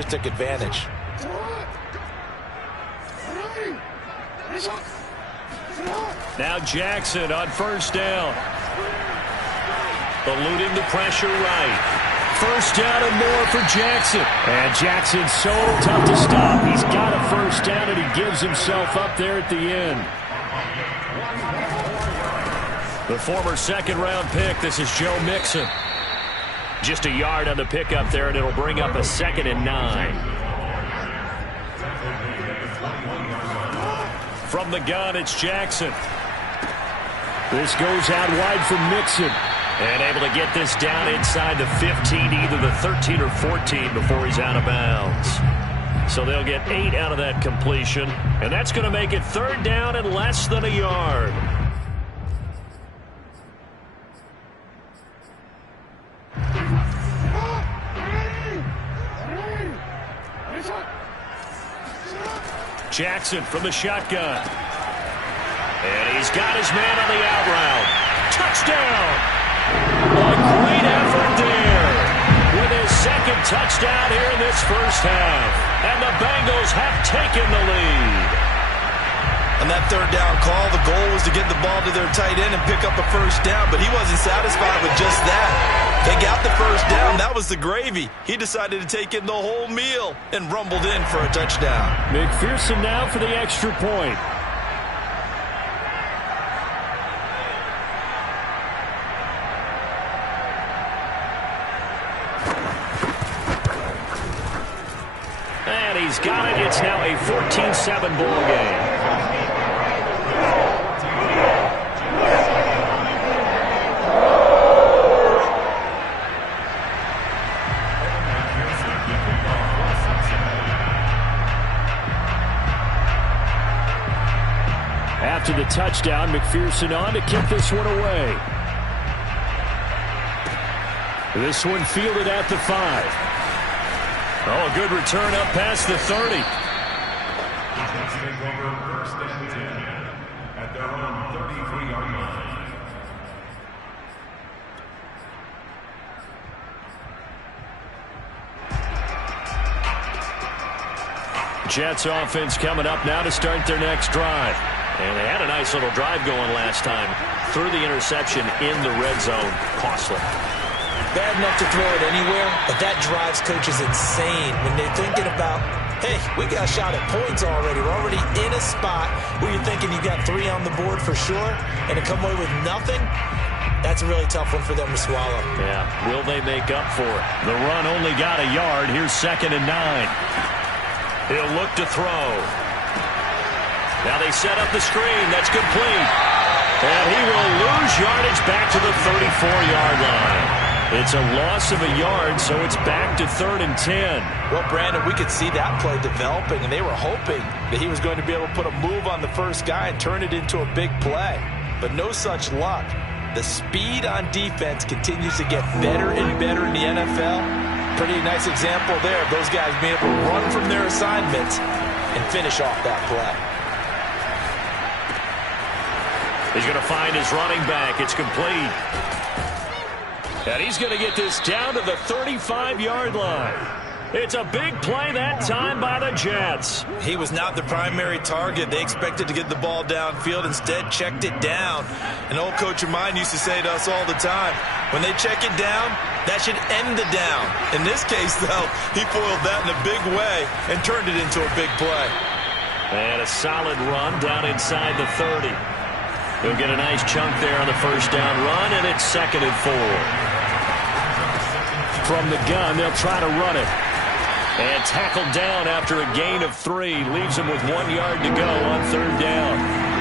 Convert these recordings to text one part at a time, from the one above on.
took advantage. Now Jackson on first down. Eluding the pressure right. First down and more for Jackson. And Jackson's so tough to stop. He's got a first down, and he gives himself up there at the end. The former second-round pick, this is Joe Mixon. Just a yard on the pickup there, and it'll bring up a 2nd and 9. From the gun, it's Jackson. This goes out wide for Mixon. And able to get this down inside the 15, either the 13 or 14 before he's out of bounds. So they'll get 8 out of that completion. And that's going to make it 3rd down and less than a yard. Jackson from the shotgun. And he's got his man on the out route. Touchdown! A great effort there with his 2nd touchdown here in this first half. And the Bengals have taken the lead. On that 3rd down call, the goal was to get the ball to their tight end and pick up a first down, but he wasn't satisfied with just that. They got the first down. That was the gravy. He decided to take in the whole meal and rumbled in for a touchdown. McPherson now for the extra point. And he's got it. It's now a 14-7 ball game. After the touchdown, McPherson on to kick this one away. This one fielded at the 5. Oh, a good return up past the 30. At their own 33-yard line. Jets offense coming up now to start their next drive. And they had a nice little drive going last time. Threw the interception in the red zone. Costly. Bad enough to throw it anywhere, but that drives coaches insane when they're thinking about, hey, we got a shot at points already. We're already in a spot where you're thinking you got 3 on the board for sure, and to come away with nothing, that's a really tough one for them to swallow. Yeah, will they make up for it? The run only got a yard. Here's 2nd and 9. He'll look to throw. Now they set up the screen. That's complete. And he will lose yardage back to the 34-yard line. It's a loss of a yard, so it's back to 3rd and 10. Well, Brandon, we could see that play developing, and they were hoping that he was going to be able to put a move on the first guy and turn it into a big play. But no such luck. The speed on defense continues to get better and better in the NFL. Pretty nice example there of those guys being able to run from their assignments and finish off that play. He's going to find his running back. It's complete. And he's going to get this down to the 35-yard line. It's a big play that time by the Jets. He was not the primary target. They expected to get the ball downfield. Instead, checked it down. An old coach of mine used to say to us all the time, when they check it down, that should end the down. In this case, though, he foiled that in a big way and turned it into a big play. And a solid run down inside the 30. He'll get a nice chunk there on the first down run, and it's 2nd and 4. From the gun, they'll try to run it. And tackled down after a gain of 3. Leaves him with 1 yard to go on 3rd down.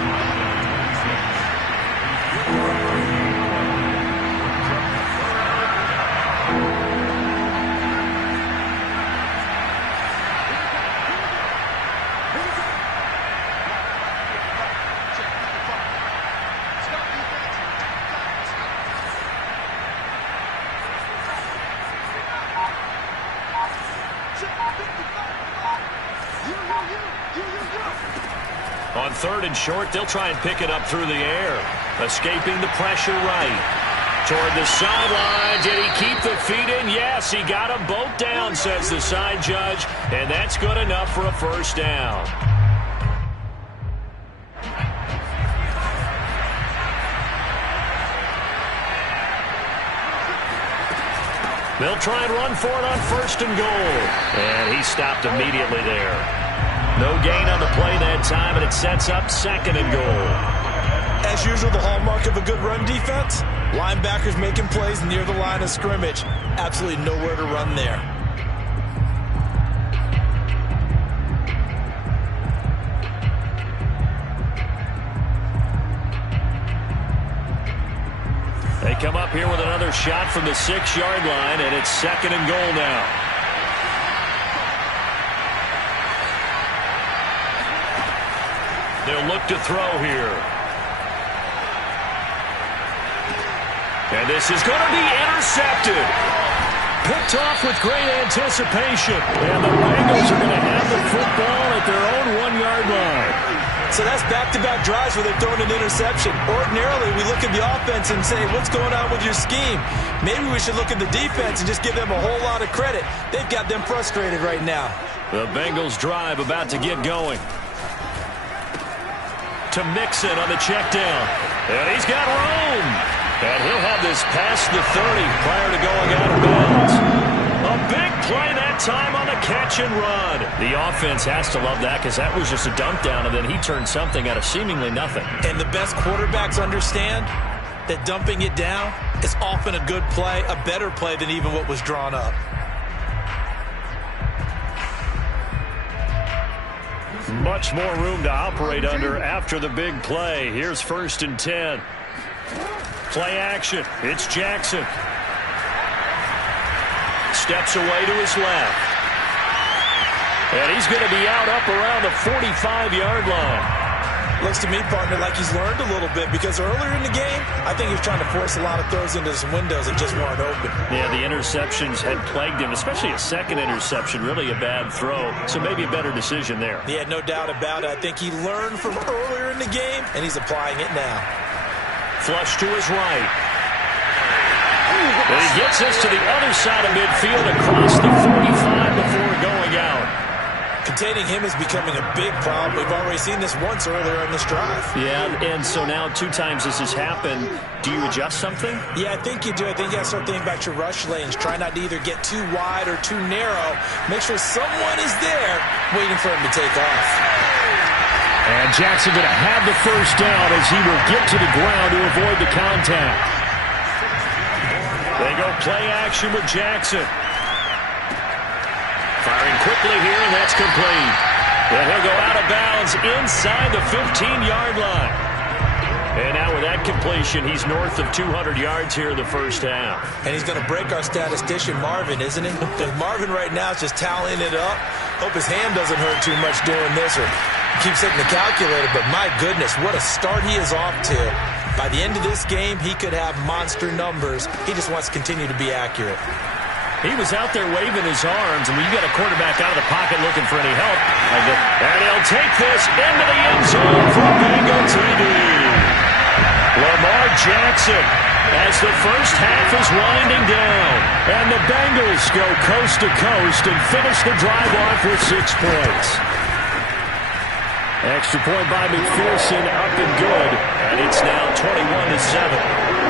On 3rd and short, they'll try and pick it up through the air. Escaping the pressure right. Toward the sideline. Did he keep the feet in? Yes, he got them both down, says the side judge. And that's good enough for a first down. They'll try and run for it on first and goal. And he stopped immediately there. No gain on the play that time, and it sets up second and goal. As usual, the hallmark of a good run defense, linebackers making plays near the line of scrimmage. Absolutely nowhere to run there. They come up here with another shot from the 6-yard line, and it's second and goal now. They'll look to throw here. And this is going to be intercepted. Picked off with great anticipation. And the Bengals are going to have the football at their own 1-yard line. So that's back-to-back drives where they've thrown an interception. Ordinarily, we look at the offense and say, what's going on with your scheme? Maybe we should look at the defense and just give them a whole lot of credit. They've got them frustrated right now. The Bengals drive about to get going. To Mixon on the check down. And he's got room. And he'll have this past the 30 prior to going out of bounds. A big play that time on the catch and run. The offense has to love that because that was just a dump down, and then he turned something out of seemingly nothing. And the best quarterbacks understand that dumping it down is often a good play, a better play than even what was drawn up. Much more room to operate under after the big play. Here's first and 10. Play action. It's Jackson. Steps away to his left. And he's going to be out up around the 45-yard line. Looks to me, partner, like he's learned a little bit because earlier in the game, I think he was trying to force a lot of throws into some windows that just weren't open. Yeah, the interceptions had plagued him, especially a second interception, really a bad throw. So maybe a better decision there. Yeah, no doubt about it. I think he learned from earlier in the game, and he's applying it now. Flush to his right. And he gets us to the other side of midfield across the 45 before going out. Containing him is becoming a big problem. We've already seen this once earlier in this drive. Yeah, and so now 2 times this has happened. Do you adjust something? Yeah, I think you do. I think you got to start thinking about your rush lanes. Try not to either get too wide or too narrow. Make sure someone is there waiting for him to take off. And Jackson going to have the first down as he will get to the ground to avoid the contact. They go play action with Jackson. Firing quickly here, and that's complete. And he'll go out of bounds inside the 15-yard line. And now with that completion, he's north of 200 yards here in the first half. And he's going to break our statistician, Marvin, isn't he? Marvin right now is just tallying it up. Hope his hand doesn't hurt too much doing this or keeps hitting the calculator. But my goodness, what a start he is off to. By the end of this game, he could have monster numbers. He just wants to continue to be accurate. He was out there waving his arms, and when you got a quarterback out of the pocket looking for any help, and he'll take this into the end zone for a Bengal TD. Lamar Jackson as the first half is winding down, and the Bengals go coast to coast and finish the drive off with 6 points. Extra point by McPherson, up and good, and it's now 21-7.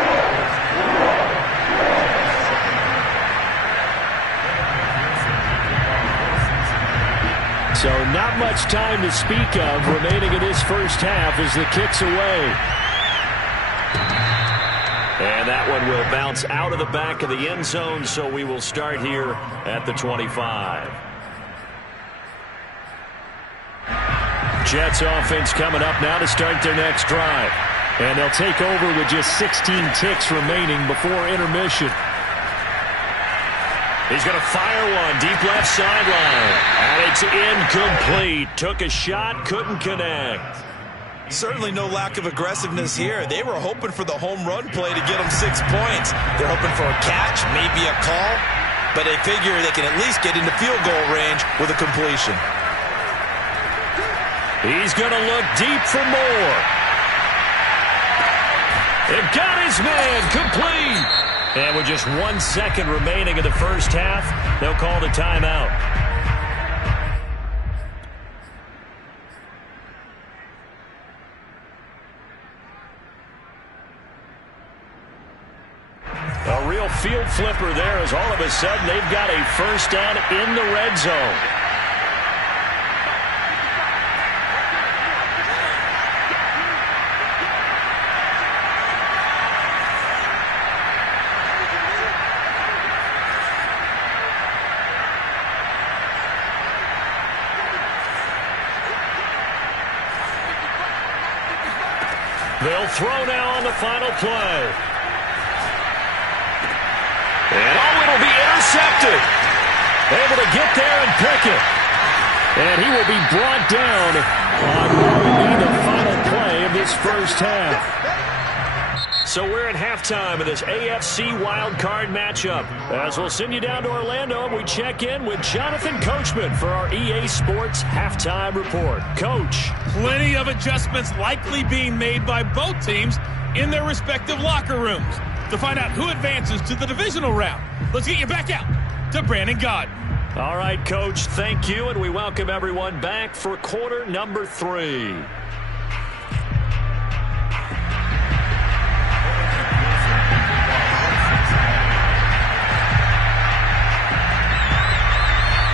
So not much time to speak of remaining in this first half as the kick's away. And that one will bounce out of the back of the end zone, so we will start here at the 25. Jets offense coming up now to start their next drive. And they'll take over with just 16 ticks remaining before intermission. He's going to fire one, deep left sideline. And it's incomplete. Took a shot, couldn't connect. Certainly no lack of aggressiveness here. They were hoping for the home run play to get them 6 points. They're hoping for a catch, maybe a call. But they figure they can at least get into field goal range with a completion. He's going to look deep for more. It got his man complete. And with just 1 second remaining in the first half, they'll call the timeout. A real field flipper there as all of a sudden they've got a first down in the red zone. They'll throw now on the final play. And it'll be intercepted. Able to get there and pick it. And he will be brought down on what will be the final play of this first half. So we're at halftime of this AFC wildcard matchup. As we'll send you down to Orlando, and we check in with Jonathan Coachman for our EA Sports Halftime Report. Coach. Plenty of adjustments likely being made by both teams in their respective locker rooms. To find out who advances to the divisional round, let's get you back out to Brandon Godden. All right, Coach, thank you, and we welcome everyone back for quarter number 3.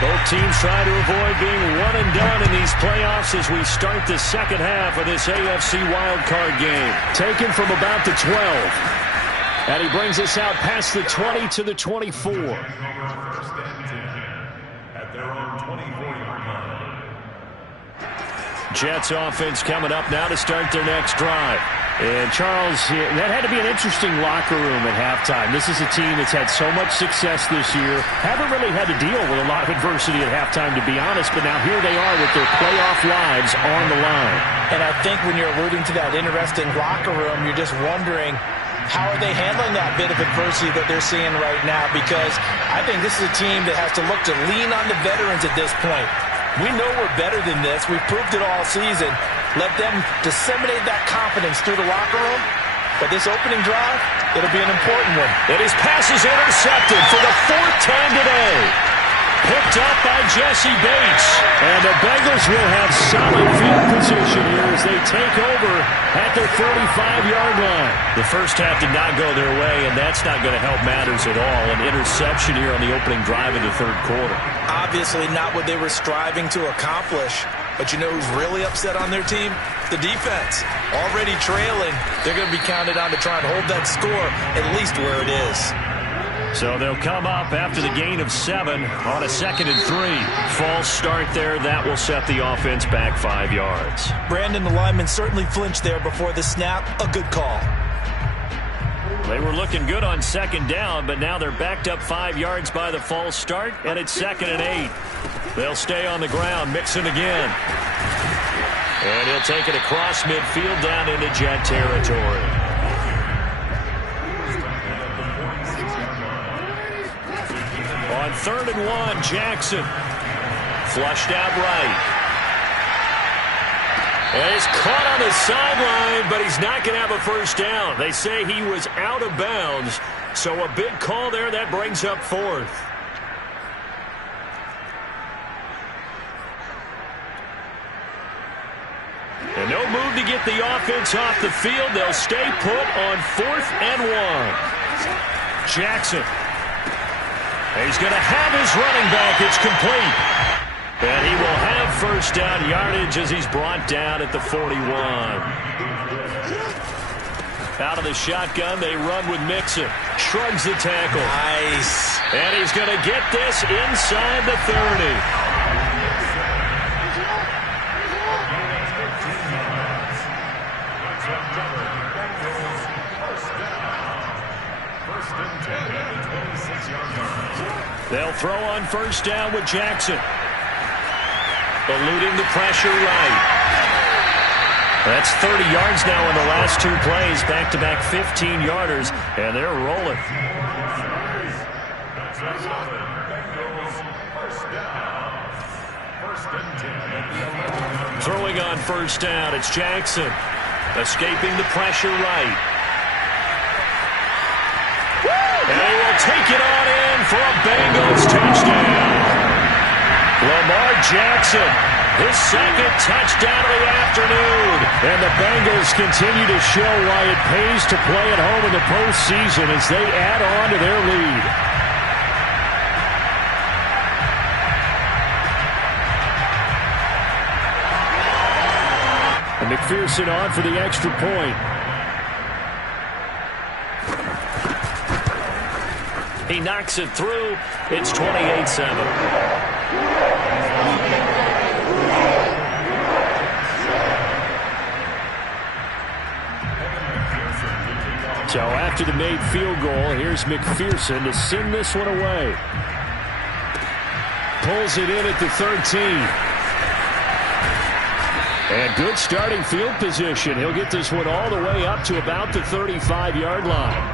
Both teams trying to avoid being one and done in these playoffs as we start the second half of this AFC wildcard game. Taken from about the 12. And he brings us out past the 20 to the 24. Jets offense coming up now to start their next drive. And Charles, that had to be an interesting locker room at halftime. This is a team that's had so much success this year. Haven't really had to deal with a lot of adversity at halftime, to be honest. But now here they are with their playoff lives on the line. And I think when you're alluding to that interesting locker room, you're just wondering, how are they handling that bit of adversity that they're seeing right now? Because I think this is a team that has to look to lean on the veterans at this point. We know we're better than this. We've proved it all season. Let them disseminate that confidence through the locker room. But this opening drive, it'll be an important one. And his pass is intercepted for the 4th time today. Picked up by Jesse Bates. And the Bengals will have solid field position here as they take over at their 45-yard line. The first half did not go their way, and that's not going to help matters at all. An interception here on the opening drive of the third quarter. Obviously not what they were striving to accomplish. But you know who's really upset on their team? The defense. Already trailing. They're going to be counted on to try and hold that score at least where it is. So they'll come up after the gain of 7 on a 2nd and 3. False start there. That will set the offense back 5 yards. Brandon, the lineman certainly flinched there before the snap. A good call. They were looking good on 2nd down, but now they're backed up 5 yards by the false start, and it's 2nd and 8. They'll stay on the ground, Mixon again. And he'll take it across midfield down into Jet territory. On 3rd and 1, Jackson. Flushed out right. And he's caught on the sideline, but he's not going to have a first down. They say he was out of bounds, so a big call there. That brings up 4th. And no move to get the offense off the field. They'll stay put on 4th and 1. Jackson. He's going to have his running back. It's complete. And he will have first down yardage as he's brought down at the 41. Out of the shotgun, they run with Mixon. Shrugs the tackle. Nice. And he's going to get this inside the 30. They'll throw on first down with Jackson. Eluding the pressure right. That's 30 yards now in the last 2 plays. Back-to-back 15-yarders, and they're rolling. Throwing on first down, it's Jackson. Escaping the pressure right. will take it on in for a Bengals touchdown. Lamar Jackson, his second touchdown of the afternoon. And the Bengals continue to show why it pays to play at home in the postseason as they add on to their lead. And McPherson on for the extra point. He knocks it through. It's 28-7. So after the made field goal, here's McPherson to send this one away. Pulls it in at the 13. And good starting field position. He'll get this one all the way up to about the 35-yard line.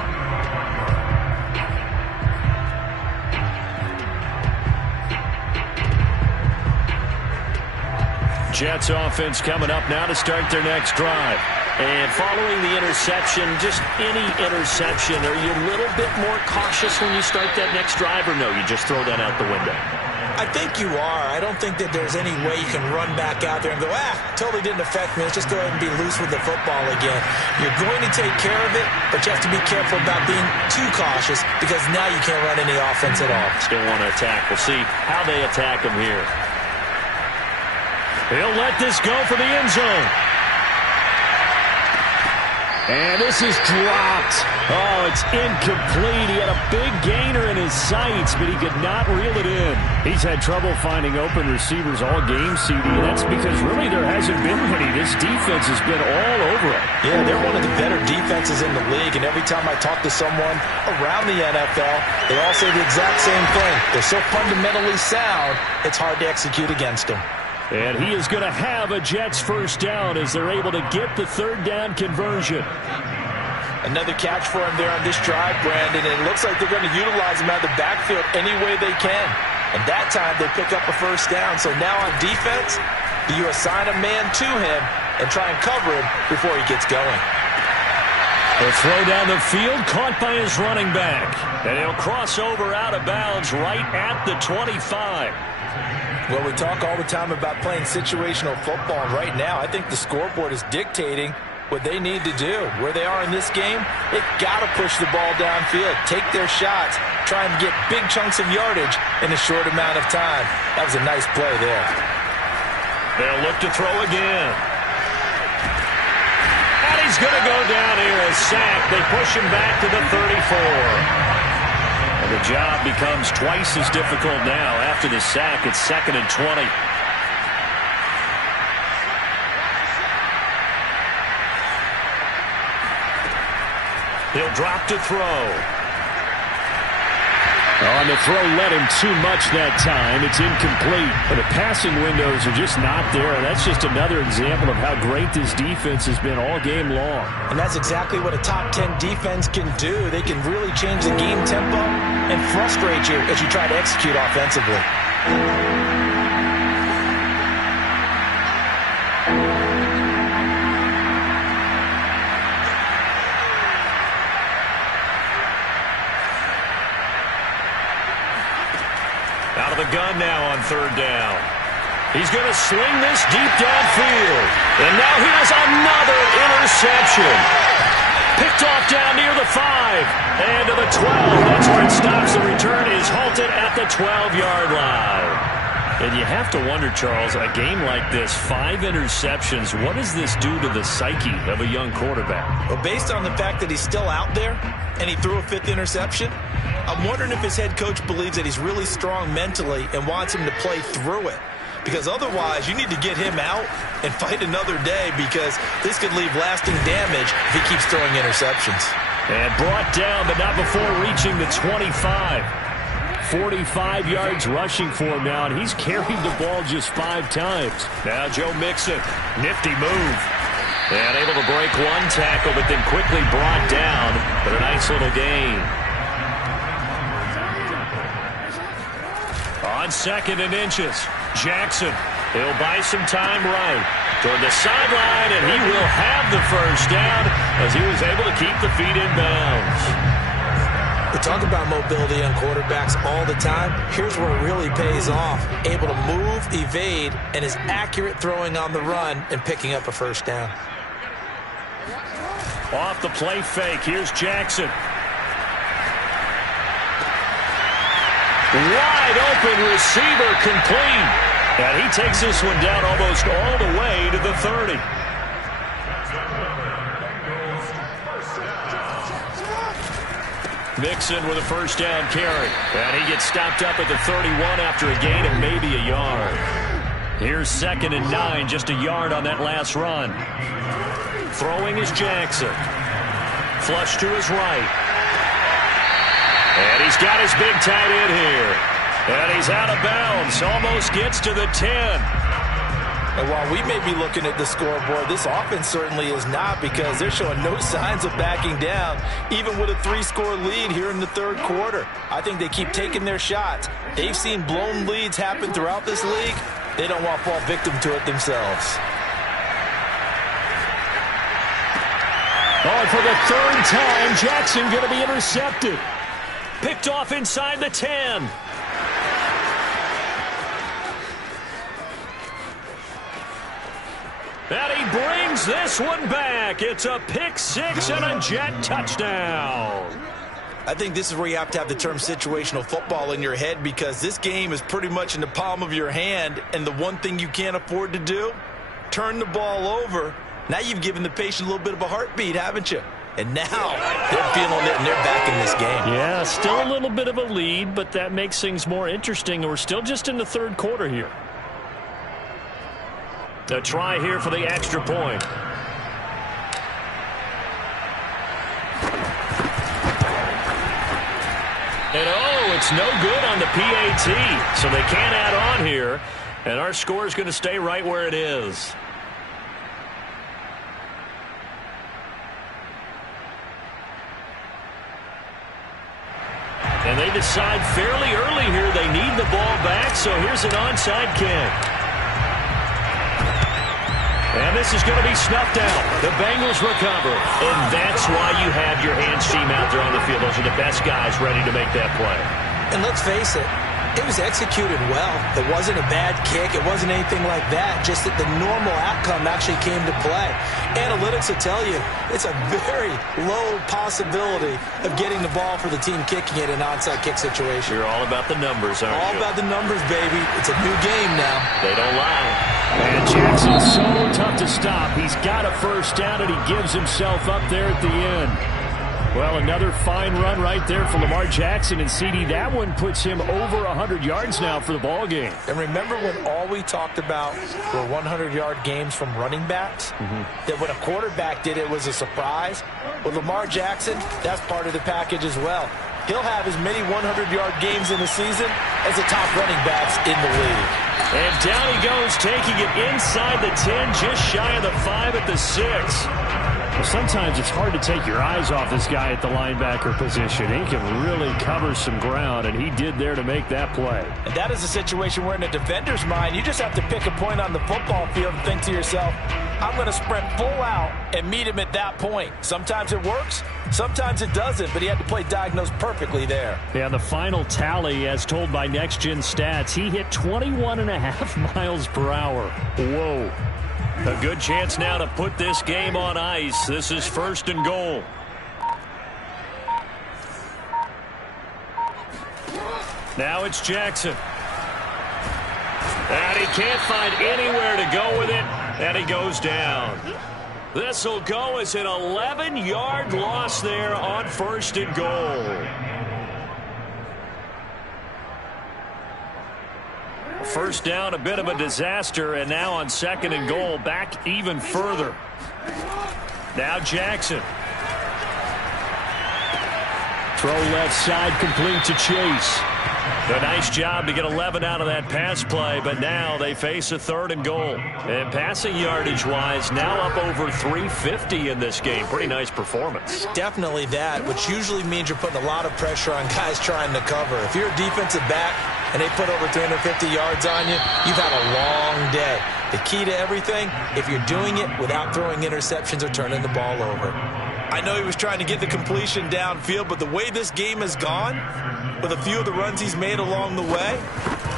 Jets offense coming up now to start their next drive. And following the interception, just any interception, are you a little bit more cautious when you start that next drive, or no, you just throw that out the window? I think you are. I don't think that there's any way you can run back out there and go, totally didn't affect me. Let's just go ahead and be loose with the football again. You're going to take care of it, but you have to be careful about being too cautious because now you can't run any offense at all. Still want to attack. We'll see how they attack him here. He'll let this go for the end zone. And this is dropped. Oh, it's incomplete. He had a big gainer in his sights, but he could not reel it in. He's had trouble finding open receivers all game, CD. That's because really there hasn't been many. This defense has been all over him. Yeah, they're one of the better defenses in the league, and every time I talk to someone around the NFL, they all say the exact same thing. They're so fundamentally sound, it's hard to execute against them. And he is going to have a Jets first down as they're able to get the third down conversion. Another catch for him there on this drive, Brandon, and it looks like they're going to utilize him out of the backfield any way they can. And that time they pick up a first down. So now on defense, do you assign a man to him and try and cover him before he gets going? The throw down the field, caught by his running back. And he'll cross over out of bounds right at the 25. Well, we talk all the time about playing situational football, and right now I think the scoreboard is dictating what they need to do. Where they are in this game, they've got to push the ball downfield, take their shots, try and get big chunks of yardage in a short amount of time. That was a nice play there. They'll look to throw again. And he's going to go down here, a sack. They push him back to the 34. And the job becomes twice as difficult now. After the sack, it's 2nd and 20. He'll drop to throw. On the throw, let him too much that time. It's incomplete. But the passing windows are just not there. And that's just another example of how great this defense has been all game long. And that's exactly what a top 10 defense can do. They can really change the game tempo and frustrate you as you try to execute offensively. Out of the gun now on third down. He's going to sling this deep downfield. And now he has another interception. Picked off down near the 5. And to the 12. That's where it stops. The return is halted at the 12-yard line. And you have to wonder, Charles, a game like this, 5 interceptions, what does this do to the psyche of a young quarterback? Well, based on the fact that he's still out there and he threw a 5th interception, I'm wondering if his head coach believes that he's really strong mentally and wants him to play through it. Because otherwise, you need to get him out and fight another day because this could leave lasting damage if he keeps throwing interceptions. And brought down, but not before reaching the 25. 45 yards rushing for him now, and he's carried the ball just 5 times. Now Joe Mixon, nifty move. And able to break one tackle, but then quickly brought down. But a nice little gain. On 2nd and inches, Jackson. He'll buy some time right toward the sideline, and he will have the first down as he was able to keep the feet in bounds. We talk about mobility on quarterbacks all the time. Here's where it really pays off. Able to move, evade, and is accurate throwing on the run and picking up a first down. Off the play fake, here's Jackson. Wide open receiver complete. And he takes this one down almost all the way to the 30. Mixon with a first down carry. And he gets stopped up at the 31 after a gain of maybe a yard. Here's 2nd and 9, just a yard on that last run. Throwing is Jackson. Flush to his right. And he's got his big tight end here. And he's out of bounds. Almost gets to the 10. And while we may be looking at the scoreboard, this offense certainly is not, because they're showing no signs of backing down, even with a 3-score lead here in the third quarter. I think they keep taking their shots. They've seen blown leads happen throughout this league. They don't want to fall victim to it themselves. Oh, and for the third time, Jackson going to be intercepted. Picked off inside the 10. And he brings this one back. It's a pick six and a Jet touchdown. I think this is where you have to have the term situational football in your head, because this game is pretty much in the palm of your hand, and the one thing you can't afford to do, turn the ball over. Now you've given the patient a little bit of a heartbeat, haven't you? And now they're feeling it, and they're back in this game. Yeah, still a little bit of a lead, but that makes things more interesting. We're still just in the third quarter here. A try here for the extra point. And oh, it's no good on the PAT, so they can't add on here, and our score is going to stay right where it is. And they decide fairly early here they need the ball back, so here's an onside kick. And this is going to be snuffed out. The Bengals recover. And that's why you have your hands team out there on the field. Those are the best guys ready to make that play. And let's face it, it was executed well. It wasn't a bad kick. It wasn't anything like that. Just that the normal outcome actually came to play. Analytics will tell you it's a very low possibility of getting the ball for the team kicking it in an onside kick situation. You're all about the numbers, aren't you? All about the numbers, baby. It's a new game now. They don't lie. And Jackson's so tough to stop. He's got a first down, and he gives himself up there at the end. Well, another fine run right there for Lamar Jackson, and CD, that one puts him over 100 yards now for the ball game. And remember when all we talked about were 100-yard games from running backs? That when a quarterback did it was a surprise? With Lamar Jackson, that's part of the package as well. He'll have as many 100-yard games in the season as the top running backs in the league. And down he goes, taking it inside the 10, just shy of the 5 at the 6. Well, sometimes it's hard to take your eyes off this guy at the linebacker position. He can really cover some ground, and he did there to make that play. And that is a situation where in a defender's mind, you just have to pick a point on the football field and think to yourself, I'm going to sprint full out and meet him at that point. Sometimes it works, sometimes it doesn't, but he had to play diagnosed perfectly there. Yeah, the final tally, as told by Next Gen Stats, he hit 21.5 miles per hour. Whoa. A good chance now to put this game on ice. This is 1st and goal. Now it's Jackson. And he can't find anywhere to go with it, and he goes down. This will go as an 11-yard loss there on 1st and goal. First down, a bit of a disaster, and now on 2nd and goal, back even further. Now Jackson. Throw left side, complete to Chase. A nice job to get 11 out of that pass play, but now they face a 3rd and goal. And passing yardage-wise, now up over 350 in this game. Pretty nice performance. Definitely that, which usually means you're putting a lot of pressure on guys trying to cover. If you're a defensive back and they put over 350 yards on you, you've had a long day. The key to everything, if you're doing it without throwing interceptions or turning the ball over. I know he was trying to get the completion downfield, but the way this game has gone, with a few of the runs he's made along the way,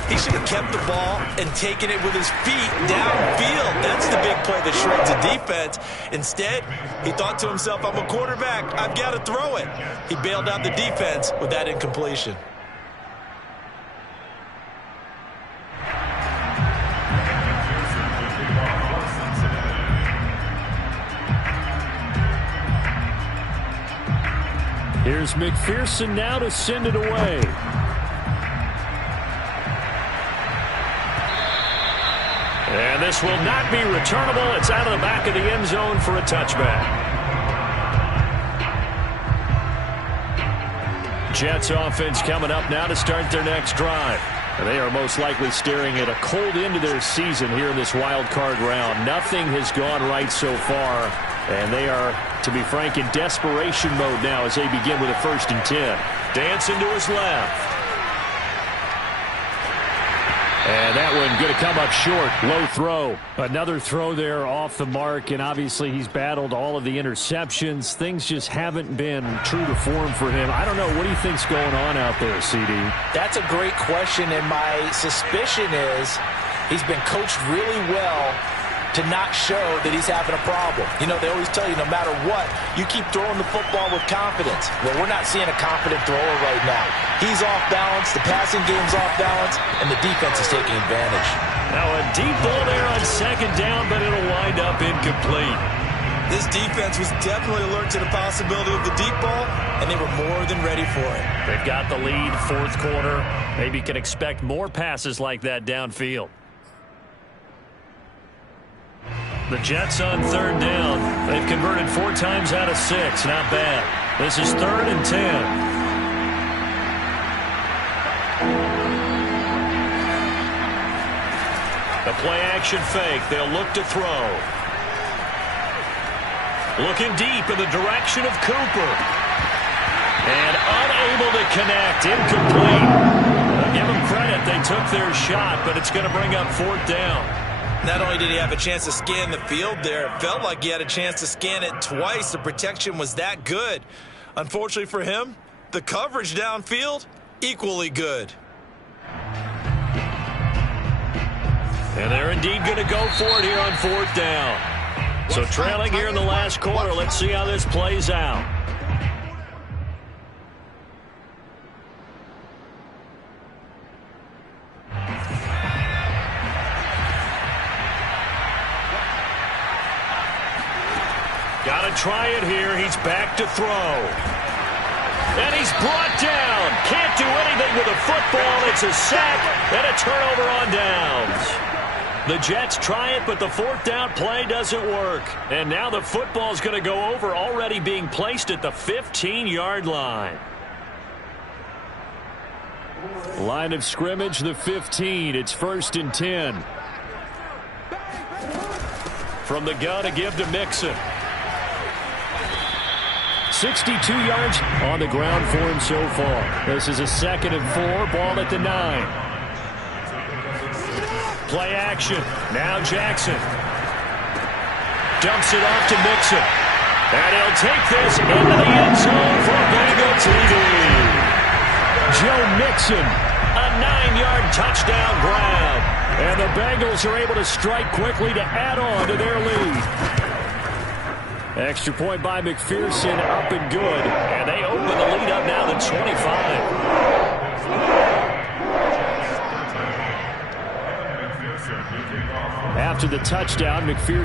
he should have kept the ball and taken it with his feet downfield. That's the big play that shreds a defense. Instead, he thought to himself, I'm a quarterback, I've got to throw it. He bailed out the defense with that incompletion. Here's McPherson now to send it away. And this will not be returnable. It's out of the back of the end zone for a touchback. Jets offense coming up now to start their next drive. And they are most likely staring at a cold end to their season here in this wild card round. Nothing has gone right so far. And they are, to be frank, in desperation mode now as they begin with a 1st and 10. Dancing to his left. And that one going to come up short. Low throw. Another throw there off the mark, and obviously he's battled all of the interceptions. Things just haven't been true to form for him. I don't know. What do you think's going on out there, CD? That's a great question, and my suspicion is he's been coached really well to not show that he's having a problem. You know, they always tell you no matter what, you keep throwing the football with confidence. Well, we're not seeing a confident thrower right now. He's off balance, the passing game's off balance, and the defense is taking advantage. Now a deep ball there on 2nd down, but it'll wind up incomplete. This defense was definitely alert to the possibility of the deep ball, and they were more than ready for it. They've got the lead, 4th quarter. Maybe can expect more passes like that downfield. The Jets on 3rd down. They've converted 4 times out of 6. Not bad. This is 3rd and 10. The play-action fake. They'll look to throw. Looking deep in the direction of Cooper. And unable to connect. Incomplete. Give them credit. They took their shot, but it's going to bring up 4th down. Not only did he have a chance to scan the field there, it felt like he had a chance to scan it twice. The protection was that good. Unfortunately for him, the coverage downfield, equally good. And they're indeed going to go for it here on 4th down. So trailing here in the last quarter. Let's see how this plays out. Got to try it here. He's back to throw. And he's brought down. Can't do anything with a football. It's a sack and a turnover on downs. The Jets try it, but the 4th down play doesn't work. And now the football's going to go over, already being placed at the 15-yard line. Line of scrimmage, the 15. It's 1st and 10. From the gun to give to Mixon. 62 yards on the ground for him so far. This is a 2nd and 4. Ball at the 9. Play action. Now Jackson. Dumps it off to Mixon. And he'll take this into the end zone for Bengal TD. Joe Mixon. A 9-yard touchdown grab. And the Bengals are able to strike quickly to add on to their lead. Extra point by McPherson, up and good. And they open the lead up now to 25. After the touchdown, McPherson